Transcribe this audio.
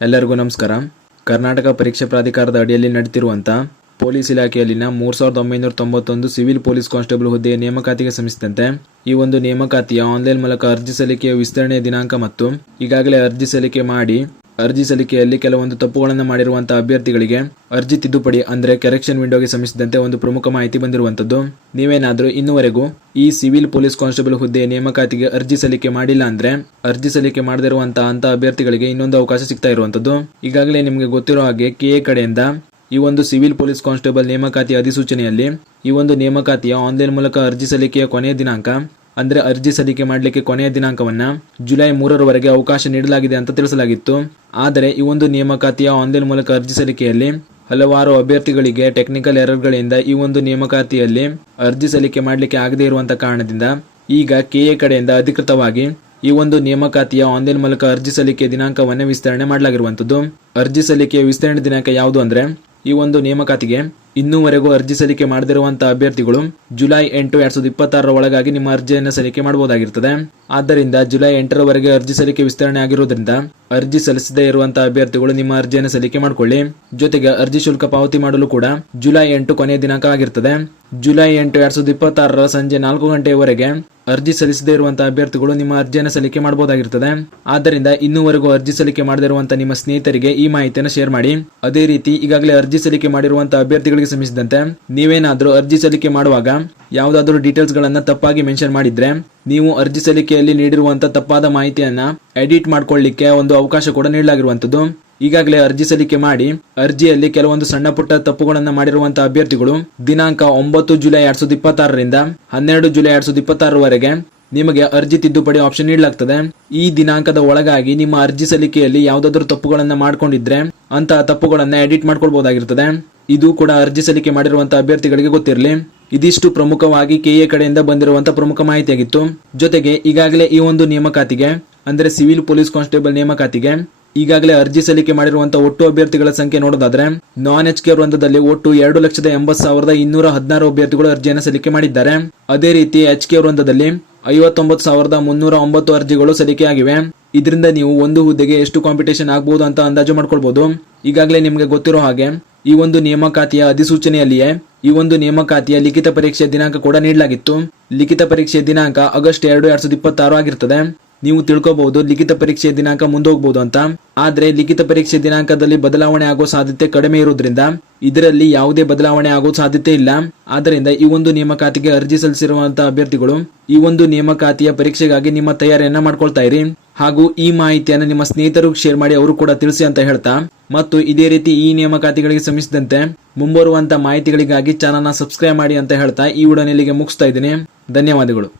ಎಲ್ಲರಿಗೂ ನಮಸ್ಕಾರ. ಕರ್ನಾಟಕ ಪರೀಕ್ಷಾ ಪ್ರಾಧಿಕಾರದ ಅಡಿಯಲ್ಲಿ ನಡೆಯುತ್ತಿರುವಂಥ ಪೊಲೀಸ್ ಇಲಾಖೆಯಲ್ಲಿನ 3991 ಸಿವಿಲ್ ಪೊಲೀಸ್ ಕಾನ್ಸ್ಟೇಬಲ್ ಹುದ್ದೆಯ ನೇಮಕಾತಿಗೆ ಸಂಬಂಧಿಸಿದಂತೆ ಈ ಒಂದು ನೇಮಕಾತಿಯ ಆನ್ಲೈನ್ ಮೂಲಕ ಅರ್ಜಿ ಸಲ್ಲಿಕೆಯ ವಿಸ್ತರಣೆಯ ದಿನಾಂಕ ಮತ್ತು ಈಗಾಗಲೇ ಅರ್ಜಿ ಸಲ್ಲಿಕೆ ಮಾಡಿ ಅರ್ಜಿ ಸಲ್ಲಿಕೆಯಲ್ಲಿ ಕೆಲವೊಂದು ತಪ್ಪುಗಳನ್ನು ಮಾಡಿರುವಂತಹ ಅಭ್ಯರ್ಥಿಗಳಿಗೆ ಅರ್ಜಿ ತಿದ್ದುಪಡಿ ಅಂದರೆ ಕರೆಕ್ಷನ್ ವಿಂಡೋಗೆ ಸಂಬಂಧಿಸಿದಂತೆ ಒಂದು ಪ್ರಮುಖ ಮಾಹಿತಿ ಬಂದಿರುವಂತದ್ದು. ನೀವೇನಾದರೂ ಇನ್ನುವರೆಗೂ ಈ ಸಿವಿಲ್ ಪೊಲೀಸ್ ಕಾನ್ಸ್ಟೇಬಲ್ ಹುದ್ದೆಯ ನೇಮಕಾತಿಗೆ ಅರ್ಜಿ ಸಲ್ಲಿಕೆ ಮಾಡಿಲ್ಲ ಅಂದ್ರೆ ಅರ್ಜಿ ಸಲ್ಲಿಕೆ ಮಾಡದಿರುವಂತಹ ಅಭ್ಯರ್ಥಿಗಳಿಗೆ ಇನ್ನೊಂದು ಅವಕಾಶ ಸಿಗ್ತಾ ಇರುವಂತದ್ದು. ಈಗಾಗಲೇ ನಿಮಗೆ ಗೊತ್ತಿರೋ ಹಾಗೆ ಕೆಎ ಕಡೆಯಿಂದ ಈ ಒಂದು ಸಿವಿಲ್ ಪೊಲೀಸ್ ಕಾನ್ಸ್ಟೇಬಲ್ ನೇಮಕಾತಿ ಅಧಿಸೂಚನೆಯಲ್ಲಿ ಈ ಒಂದು ನೇಮಕಾತಿಯ ಆನ್ಲೈನ್ ಮೂಲಕ ಅರ್ಜಿ ಸಲ್ಲಿಕೆಯ ಕೊನೆಯ ದಿನಾಂಕ ಅಂದ್ರೆ ಅರ್ಜಿ ಸಲ್ಲಿಕೆ ಮಾಡಲಿಕ್ಕೆ ಕೊನೆಯ ದಿನಾಂಕವನ್ನ ಜುಲೈ 3ರವರೆಗೆ ಅವಕಾಶ ನೀಡಲಾಗಿದೆ ಅಂತ ತಿಳಿಸಲಾಗಿತ್ತು. ಆದರೆ ಈ ಒಂದು ನೇಮಕಾತಿಯ ಆನ್ಲೈನ್ ಮೂಲಕ ಅರ್ಜಿ ಸಲ್ಲಿಕೆಯಲ್ಲಿ ಹಲವಾರು ಅಭ್ಯರ್ಥಿಗಳಿಗೆ ಟೆಕ್ನಿಕಲ್ ಎರರ್ಗಳಿಂದ ಈ ಒಂದು ನೇಮಕಾತಿಯಲ್ಲಿ ಅರ್ಜಿ ಸಲ್ಲಿಕೆ ಮಾಡಲಿಕ್ಕೆ ಆಗದೇ ಇರುವಂತಹ ಕಾರಣದಿಂದ ಈಗ ಕೆಎ ಕಡೆಯಿಂದ ಅಧಿಕೃತವಾಗಿ ಈ ಒಂದು ನೇಮಕಾತಿಯ ಆನ್ಲೈನ್ ಮೂಲಕ ಅರ್ಜಿ ಸಲ್ಲಿಕೆ ದಿನಾಂಕವನ್ನ ವಿಸ್ತರಣೆ ಮಾಡಲಾಗಿರುವಂತದ್ದು. ಅರ್ಜಿ ಸಲ್ಲಿಕೆಯ ವಿಸ್ತರಣೆ ದಿನಾಂಕ ಯಾವುದು ಅಂದ್ರೆ ಈ ಒಂದು ನೇಮಕಾತಿಗೆ ಇನ್ನೂವರೆಗೂ ಅರ್ಜಿ ಸಲ್ಲಿಕೆ ಮಾಡದಿರುವಂತಹ ಅಭ್ಯರ್ಥಿಗಳು ಜುಲೈ 8, 2026 ಒಳಗಾಗಿ ನಿಮ್ಮ ಅರ್ಜಿಯನ್ನು ಸಲ್ಲಿಕೆ ಮಾಡಬಹುದಾಗಿರುತ್ತದೆ. ಆದ್ದರಿಂದ ಜುಲೈ 8ರವರೆಗೆ ಅರ್ಜಿ ಸಲ್ಲಿಕೆ ವಿಸ್ತರಣೆ ಆಗಿರುವುದರಿಂದ ಅರ್ಜಿ ಸಲ್ಲಿಸದೇ ಇರುವಂತಹ ಅಭ್ಯರ್ಥಿಗಳು ನಿಮ್ಮ ಅರ್ಜಿಯನ್ನು ಸಲ್ಲಿಕೆ ಮಾಡಿಕೊಳ್ಳಿ. ಜೊತೆಗೆ ಅರ್ಜಿ ಶುಲ್ಕ ಪಾವತಿ ಮಾಡಲು ಕೂಡ ಜುಲೈ 8 ಕೊನೆಯ ದಿನಾಂಕ ಆಗಿರುತ್ತದೆ. ಜುಲೈ 8, 2026 ಸಂಜೆ 4 ಗಂಟೆಯವರೆಗೆ ಅರ್ಜಿ ಸಲ್ಲಿಸದೇ ಇರುವಂತಹ ಅಭ್ಯರ್ಥಿಗಳು ನಿಮ್ಮ ಅರ್ಜಿಯನ್ನು ಸಲ್ಲಿಕೆ ಮಾಡಬಹುದಾಗಿರುತ್ತದೆ. ಆದ್ದರಿಂದ ಇನ್ನೂವರೆಗೂ ಅರ್ಜಿ ಸಲ್ಲಿಕೆ ಮಾಡದಿರುವಂತಹ ನಿಮ್ಮ ಸ್ನೇಹಿತರಿಗೆ ಈ ಮಾಹಿತಿಯನ್ನು ಶೇರ್ ಮಾಡಿ. ಅದೇ ರೀತಿ ಈಗಾಗಲೇ ಅರ್ಜಿ ಸಲ್ಲಿಕೆ ಮಾಡಿರುವಂತಹ ಅಭ್ಯರ್ಥಿಗಳಿಗೆ ಸಂಬಂಧಿಸಿದಂತೆ ನೀವೇನಾದ್ರೂ ಅರ್ಜಿ ಸಲ್ಲಿಕೆ ಮಾಡುವಾಗ ಯಾವುದಾದ್ರೂ ಡೀಟೇಲ್ಸ್ ಗಳನ್ನ ತಪ್ಪಾಗಿ ಮೆನ್ಷನ್ ಮಾಡಿದ್ರೆ ನೀವು ಅರ್ಜಿ ಸಲ್ಲಿಕೆಯಲ್ಲಿ ನೀಡಿರುವಂತಹ ತಪ್ಪಾದ ಮಾಹಿತಿಯನ್ನ ಎಡಿಟ್ ಮಾಡ್ಕೊಳ್ಳಿಕ್ಕೆ ಒಂದು ಅವಕಾಶ ಕೂಡ ನೀಡಲಾಗಿರುವಂತದ್ದು. ಈಗಾಗಲೇ ಅರ್ಜಿ ಸಲ್ಲಿಕೆ ಮಾಡಿ ಅರ್ಜಿಯಲ್ಲಿ ಕೆಲವೊಂದು ಸಣ್ಣ ಪುಟ್ಟ ತಪ್ಪುಗಳನ್ನ ಮಾಡಿರುವಂತಹ ಅಭ್ಯರ್ಥಿಗಳು ದಿನಾಂಕ 9 ಜುಲೈ 2026ರಿಂದ 12 ಜುಲೈ 2026ವರೆಗೆ ನಿಮಗೆ ಅರ್ಜಿ ತಿದ್ದುಪಡಿ ಆಪ್ಷನ್ ನೀಡಲಾಗ್ತದೆ. ಈ ದಿನಾಂಕದ ಒಳಗಾಗಿ ನಿಮ್ಮ ಅರ್ಜಿ ಸಲ್ಲಿಕೆಯಲ್ಲಿ ಯಾವುದಾದ್ರೂ ತಪ್ಪುಗಳನ್ನ ಮಾಡ್ಕೊಂಡಿದ್ರೆ ಅಂತಹ ತಪ್ಪುಗಳನ್ನ ಎಡಿಟ್ ಮಾಡ್ಕೊಳ್ಬಹುದಾಗಿರ್ತದೆ. ಇದು ಕೂಡ ಅರ್ಜಿ ಸಲ್ಲಿಕೆ ಮಾಡಿರುವಂತಹ ಅಭ್ಯರ್ಥಿಗಳಿಗೆ ಗೊತ್ತಿರಲಿ. ಇದಿಷ್ಟು ಪ್ರಮುಖವಾಗಿ ಕೆಎ ಕಡೆಯಿಂದ ಬಂದಿರುವಂತಹ ಪ್ರಮುಖ ಮಾಹಿತಿಯಾಗಿತ್ತು. ಜೊತೆಗೆ ಈಗಾಗಲೇ ಈ ಒಂದು ನೇಮಕಾತಿಗೆ ಅಂದ್ರೆ ಸಿವಿಲ್ ಪೊಲೀಸ್ ಕಾನ್ಸ್ಟೇಬಲ್ ನೇಮಕಾತಿಗೆ ಈಗಾಗಲೇ ಅರ್ಜಿ ಸಲ್ಲಿಕೆ ಮಾಡಿರುವಂತಹ ಒಟ್ಟು ಅಭ್ಯರ್ಥಿಗಳ ಸಂಖ್ಯೆ ನೋಡೋದಾದ್ರೆ ನಾನ್ HK ವೃಂದದಲ್ಲಿ ಒಟ್ಟು 2,80,216 ಅಭ್ಯರ್ಥಿಗಳು ಅರ್ಜಿಯನ್ನು ಸಲ್ಲಿಕೆ ಮಾಡಿದ್ದಾರೆ. ಅದೇ ರೀತಿ HK ವೃಂದದಲ್ಲಿ 59,309 ಅರ್ಜಿಗಳು ಸಲ್ಲಿಕೆಯಾಗಿವೆ. ಇದರಿಂದ ನೀವು ಒಂದು ಹುದ್ದೆಗೆ ಎಷ್ಟು ಕಾಂಪಿಟೇಷನ್ ಆಗಬಹುದು ಅಂತ ಅಂದಾಜು ಮಾಡ್ಕೊಳ್ಬಹುದು. ಈಗಾಗಲೇ ನಿಮಗೆ ಗೊತ್ತಿರೋ ಹಾಗೆ ಈ ಒಂದು ನೇಮಕಾತಿಯ ಅಧಿಸೂಚನೆಯಲ್ಲಿಯೇ ಈ ಒಂದು ನೇಮಕಾತಿಯ ಲಿಖಿತ ಪರೀಕ್ಷೆ ದಿನಾಂಕ ಕೂಡ ನೀಡಲಾಗಿತ್ತು. ಲಿಖಿತ ಪರೀಕ್ಷೆ ದಿನಾಂಕ ಆಗಸ್ಟ್ 2, 2026 ಆಗಿರ್ತದೆ. ನೀವು ತಿಳ್ಕೋಬಹುದು ಲಿಖಿತ ಪರೀಕ್ಷೆಯ ದಿನಾಂಕ ಮುಂದೋಗಬಹುದು ಅಂತ. ಆದ್ರೆ ಲಿಖಿತ ಪರೀಕ್ಷೆ ದಿನಾಂಕದಲ್ಲಿ ಬದಲಾವಣೆ ಆಗೋ ಸಾಧ್ಯತೆ ಕಡಿಮೆ ಇರುವುದರಿಂದ ಇದರಲ್ಲಿ ಯಾವುದೇ ಬದಲಾವಣೆ ಆಗೋ ಸಾಧ್ಯತೆ ಇಲ್ಲ. ಆದ್ದರಿಂದ ಈ ಒಂದು ನೇಮಕಾತಿಗೆ ಅರ್ಜಿ ಸಲ್ಲಿಸಿರುವಂತಹ ಅಭ್ಯರ್ಥಿಗಳು ಈ ಒಂದು ನೇಮಕಾತಿಯ ಪರೀಕ್ಷೆಗಾಗಿ ನಿಮ್ಮ ತಯಾರಿಯನ್ನ ಮಾಡ್ಕೊಳ್ತಾ ಇರಿ. ಹಾಗೂ ಈ ಮಾಹಿತಿಯನ್ನು ನಿಮ್ಮ ಸ್ನೇಹಿತರು ಶೇರ್ ಮಾಡಿ ಅವರು ಕೂಡ ತಿಳಿಸಿ ಅಂತ ಹೇಳ್ತಾ ಮತ್ತು ಇದೇ ರೀತಿ ಈ ನೇಮಕಾತಿಗಳಿಗೆ ಸಂಬಂಧಿಸಿದಂತೆ ಮುಂಬರುವಂತಹ ಮಾಹಿತಿಗಳಿಗಾಗಿ ಚಾನಲ್ನ ಸಬ್ಸ್ಕ್ರೈಬ್ ಮಾಡಿ ಅಂತ ಹೇಳ್ತಾ ಈ ವಿಡಿಯೋನ ಇಲ್ಲಿಗೆ ಮುಗಿಸ್ತಾ ಇದ್ದೀನಿ. ಧನ್ಯವಾದಗಳು.